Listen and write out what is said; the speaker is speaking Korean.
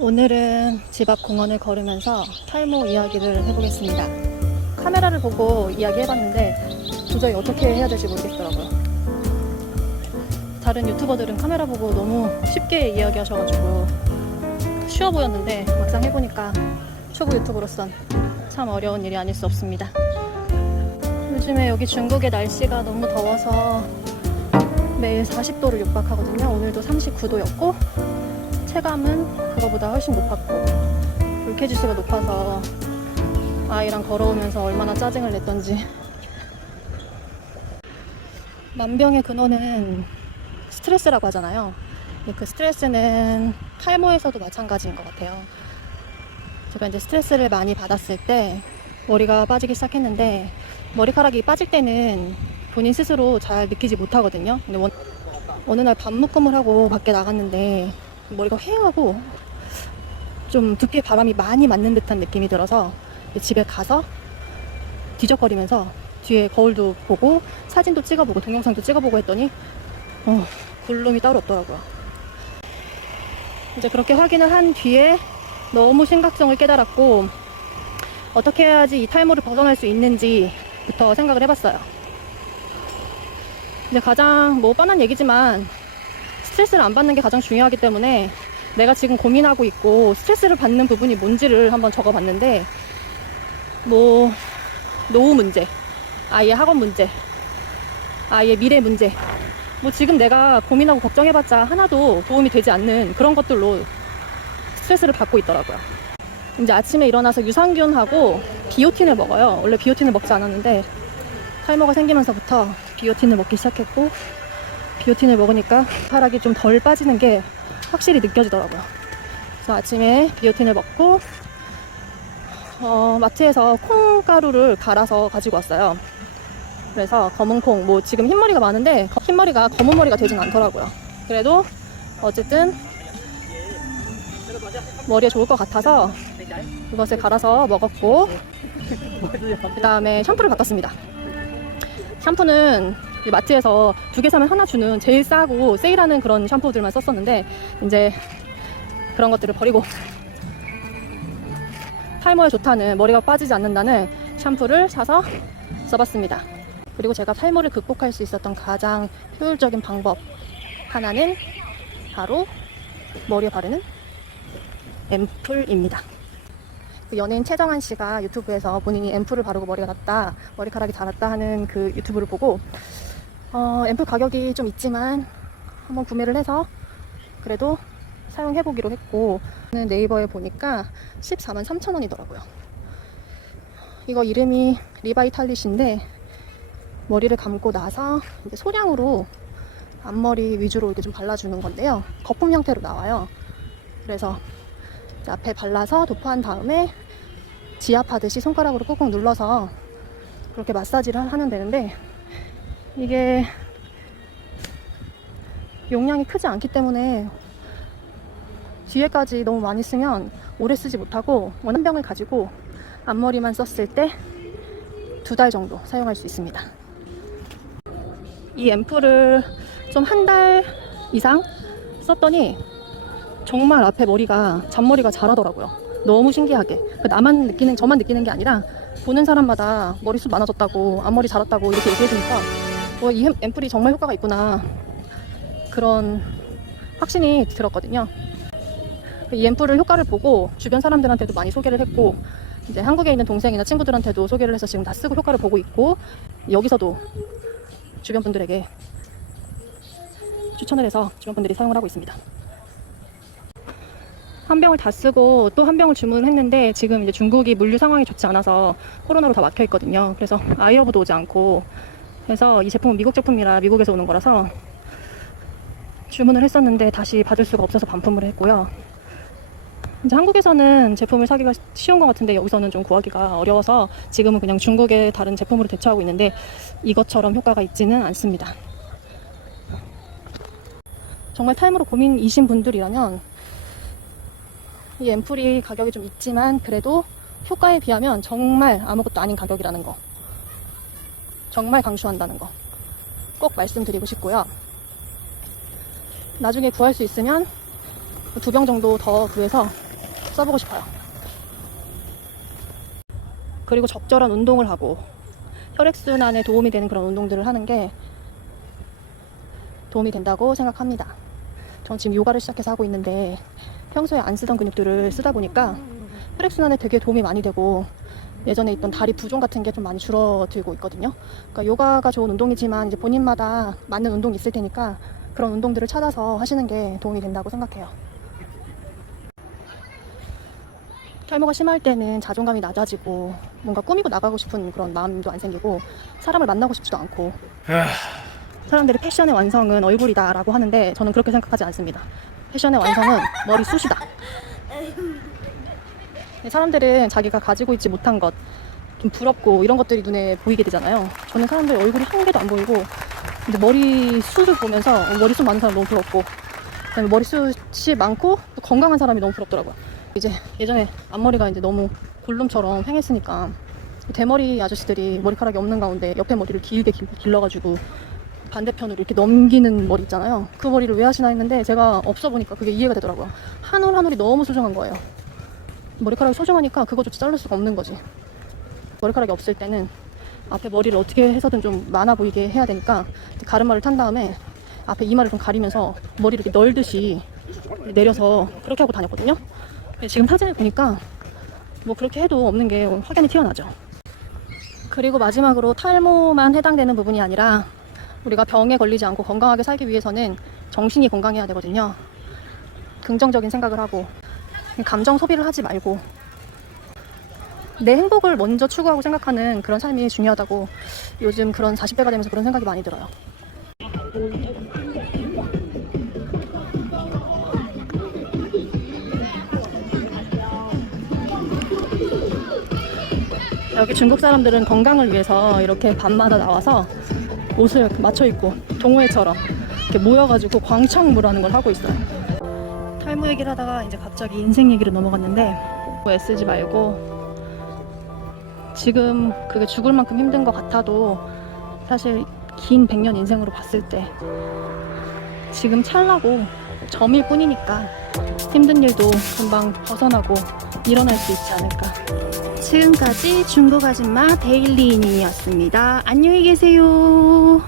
오늘은 집 앞 공원을 걸으면서 탈모 이야기를 해보겠습니다. 카메라를 보고 이야기해봤는데 도저히 어떻게 해야 될지 모르겠더라고요. 다른 유튜버들은 카메라 보고 너무 쉽게 이야기하셔가지고 쉬워 보였는데 막상 해보니까 초보 유튜버로선 참 어려운 일이 아닐 수 없습니다. 요즘에 여기 중국의 날씨가 너무 더워서 매일 40도를 육박하거든요. 오늘도 39도였고 체감은 그거보다 훨씬 높았고 불쾌지수가 높아서 아이랑 걸어오면서 얼마나 짜증을 냈던지. 만병의 근원은 스트레스라고 하잖아요. 그 스트레스는 탈모에서도 마찬가지인 것 같아요. 제가 이제 스트레스를 많이 받았을 때 머리가 빠지기 시작했는데 머리카락이 빠질 때는 본인 스스로 잘 느끼지 못하거든요. 근데 어느 날 밤묶음을 하고 밖에 나갔는데 머리가 휑하고 좀 두피에 바람이 많이 맞는 듯한 느낌이 들어서 집에 가서 뒤적거리면서 뒤에 거울도 보고 사진도 찍어보고 동영상도 찍어보고 했더니 굴름이 따로 없더라고요. 이제 그렇게 확인을 한 뒤에 너무 심각성을 깨달았고 어떻게 해야지 이 탈모를 벗어날 수 있는지부터 생각을 해봤어요. 이제 가장 뻔한 얘기지만 스트레스를 안 받는 게 가장 중요하기 때문에 내가 지금 고민하고 있고 스트레스를 받는 부분이 뭔지를 한번 적어봤는데 노후 문제, 아이의 학원 문제, 아이의 미래 문제, 지금 내가 고민하고 걱정해봤자 하나도 도움이 되지 않는 그런 것들로 스트레스를 받고 있더라고요. 이제 아침에 일어나서 유산균하고 비오틴을 먹어요. 원래 비오틴을 먹지 않았는데 탈모가 생기면서부터 비오틴을 먹기 시작했고 비오틴을 먹으니까 머리카락이 좀 덜 빠지는 게 확실히 느껴지더라고요. 그래서 아침에 비오틴을 먹고 마트에서 콩가루를 갈아서 가지고 왔어요. 그래서 검은 콩, 지금 흰머리가 많은데 흰머리가 검은 머리가 되진 않더라고요. 그래도 어쨌든 머리에 좋을 것 같아서 그것을 갈아서 먹었고 그 다음에 샴푸를 바꿨습니다. 샴푸는 마트에서 2개 사면 하나 주는 제일 싸고 세일하는 그런 샴푸들만 썼었는데 이제 그런 것들을 버리고 탈모에 좋다는, 머리가 빠지지 않는다는 샴푸를 사서 써봤습니다. 그리고 제가 탈모를 극복할 수 있었던 가장 효율적인 방법 하나는 바로 머리에 바르는 앰플입니다. 연예인 최정한 씨가 유튜브에서 본인이 앰플을 바르고 머리가 났다, 머리카락이 자랐다 하는 그 유튜브를 보고 앰플 가격이 좀 있지만 한번 구매를 해서 그래도 사용해보기로 했고 네이버에 보니까 14만 3천 원이더라고요. 이거 이름이 리바이탈릿인데 머리를 감고 나서 이제 소량으로 앞머리 위주로 이렇게 좀 발라주는 건데요. 거품 형태로 나와요. 그래서 앞에 발라서 도포한 다음에 지압하듯이 손가락으로 꾹꾹 눌러서 그렇게 마사지를 하면 되는데 이게 용량이 크지 않기 때문에 뒤에까지 너무 많이 쓰면 오래 쓰지 못하고 한 병을 가지고 앞머리만 썼을 때 2달 정도 사용할 수 있습니다. 이 앰플을 좀 1달 이상 썼더니 정말 앞에 머리가, 잔머리가 자라더라고요. 너무 신기하게. 저만 느끼는 게 아니라 보는 사람마다 머리숱 많아졌다고, 앞머리 자랐다고 이렇게 얘기해주니까 이 앰플이 정말 효과가 있구나, 그런 확신이 들었거든요. 이 앰플을 효과를 보고 주변 사람들한테도 많이 소개를 했고 이제 한국에 있는 동생이나 친구들한테도 소개를 해서 지금 다 쓰고 효과를 보고 있고 여기서도 주변 분들에게 추천을 해서 주변 분들이 사용을 하고 있습니다. 한 병을 다 쓰고 또 한 병을 주문했는데 지금 이제 중국이 물류 상황이 좋지 않아서 코로나로 다 막혀 있거든요. 그래서 아이러브도 오지 않고 해서 이 제품은 미국 제품이라 미국에서 오는 거라서 주문을 했었는데 다시 받을 수가 없어서 반품을 했고요. 이제 한국에서는 제품을 사기가 쉬운 것 같은데 여기서는 좀 구하기가 어려워서 지금은 그냥 중국의 다른 제품으로 대처하고 있는데 이것처럼 효과가 있지는 않습니다. 정말 탈모로 고민이신 분들이라면 이 앰플이 가격이 좀 있지만 그래도 효과에 비하면 정말 아무것도 아닌 가격이라는 거 정말 강추한다는 거 꼭 말씀드리고 싶고요. 나중에 구할 수 있으면 2병 정도 더 구해서 써보고 싶어요. 그리고 적절한 운동을 하고 혈액순환에 도움이 되는 그런 운동들을 하는 게 도움이 된다고 생각합니다. 전 지금 요가를 시작해서 하고 있는데 평소에 안 쓰던 근육들을 쓰다 보니까 혈액순환에 되게 도움이 많이 되고 예전에 있던 다리 부종 같은 게 좀 많이 줄어들고 있거든요. 그러니까 요가가 좋은 운동이지만 이제 본인마다 맞는 운동이 있을 테니까 그런 운동들을 찾아서 하시는 게 도움이 된다고 생각해요. 탈모가 심할 때는 자존감이 낮아지고 뭔가 꾸미고 나가고 싶은 그런 마음도 안 생기고 사람을 만나고 싶지도 않고 사람들이 패션의 완성은 얼굴이다 라고 하는데 저는 그렇게 생각하지 않습니다. 패션의 완성은 머리숱이다. 사람들은 자기가 가지고 있지 못한 것, 좀 부럽고 이런 것들이 눈에 보이게 되잖아요. 저는 사람들 얼굴이 한 개도 안 보이고 근데 머리숱을 보면서 머리숱 많은 사람 너무 부럽고 그다음에 머리숱이 많고 또 건강한 사람이 너무 부럽더라고요. 이제 예전에 앞머리가 이제 너무 골룸처럼 횡했으니까 대머리 아저씨들이 머리카락이 없는 가운데 옆에 머리를 길게 길러가지고 반대편으로 이렇게 넘기는 머리 있잖아요. 그 머리를 왜 하시나 했는데 제가 없어 보니까 그게 이해가 되더라고요. 한 올 한 올이 너무 소중한 거예요. 머리카락이 소중하니까 그거조차 자를 수가 없는 거지. 머리카락이 없을 때는 앞에 머리를 어떻게 해서든 좀 많아 보이게 해야 되니까 가르마를 탄 다음에 앞에 이마를 좀 가리면서 머리를 이렇게 널듯이 내려서 그렇게 하고 다녔거든요. 지금 사진을 보니까 뭐 그렇게 해도 없는 게 확연히 튀어나죠. 그리고 마지막으로 탈모만 해당되는 부분이 아니라 우리가 병에 걸리지 않고 건강하게 살기 위해서는 정신이 건강해야 되거든요. 긍정적인 생각을 하고 감정 소비를 하지 말고 내 행복을 먼저 추구하고 생각하는 그런 삶이 중요하다고 요즘 그런 40대가 되면서 그런 생각이 많이 들어요. 여기 중국 사람들은 건강을 위해서 이렇게 밤마다 나와서 옷을 맞춰 입고 동호회처럼 이렇게 모여가지고 광창무라는 걸 하고 있어요. 탈모 얘기를 하다가 이제 갑자기 인생 얘기로 넘어갔는데 뭐 애쓰지 말고 지금 그게 죽을 만큼 힘든 것 같아도 사실 긴 100년 인생으로 봤을 때 지금 찰나고 점일 뿐이니까 힘든 일도 금방 벗어나고 일어날 수 있지 않을까. 지금까지 중국 아줌마 데일리인이었습니다. 안녕히 계세요.